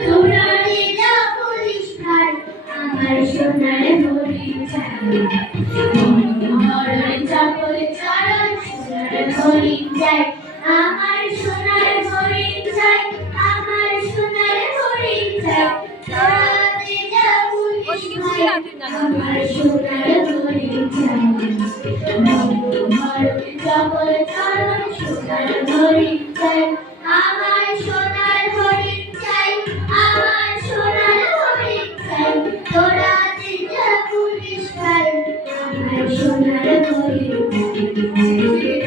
তোরা যা বলিস ভাই আমার সোনার হরিণ চাই মরণ চাপল চরণ সোনার হরিণ চাই আমার সোনার হরিণ চাই আমার সোনার হরিণ চাই তোরা যা বলিস ভাই আমার সোনার হরিণ চাই মরণ চাপল চরণ সোনার হরিণ চাই আমার সোনার হরিণ চাই আমার সোনার হরিণ চাই তোরা যা বলিস ভাই আমার সোনার হরিণ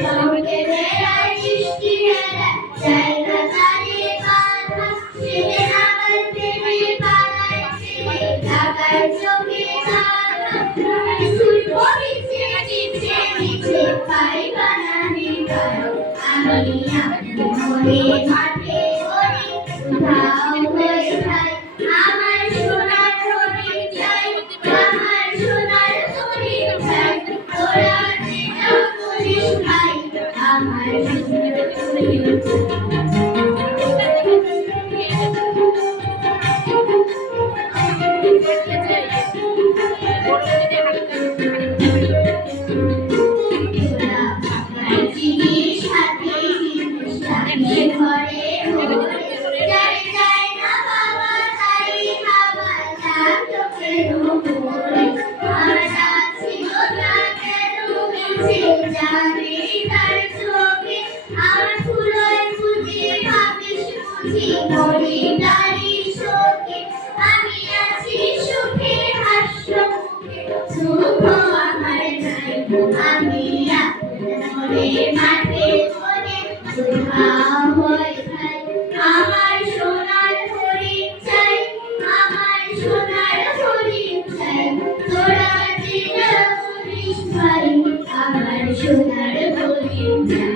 কাউকে বেড়ায় বৃষ্টি বেড়ায় জায়গা দাঁড়িয়ে বাঁধা সেদিন আমার প্রেমে পালায় ছেলে ঢাকায় চোখে বাঁধা সুর পড়েছে নিচে নিচে পাই বানানি গায় আমি মনে মাঠে ওরে উধাও হয়ে যাই আমার সোনার হরিণ চাই আমার সোনার হরিণ চাই তোরা যা বলিস ভাই আমার সোনার হরিণ জিনিস হাতে জিনিস ঘরে ঘরে যাই যাই না বাবা তাই বাবা তার চোখের উপরে আমার ছিল না কেন মিছে জানে তার চোখে আমার ফুলয় খুঁজে ভাবিস বুঝি মরি নারী শোকে আমি আছি সুখে হাস্য মুখে সুখ আমার নাই আমি মনে মাঠে মনে উধাও হয়ে যাই আমার সোনার হরিণ চাই আমার সোনার হরিণ চাই তোরা যা বলিস ভাই আমার সোনার হরিণ চাই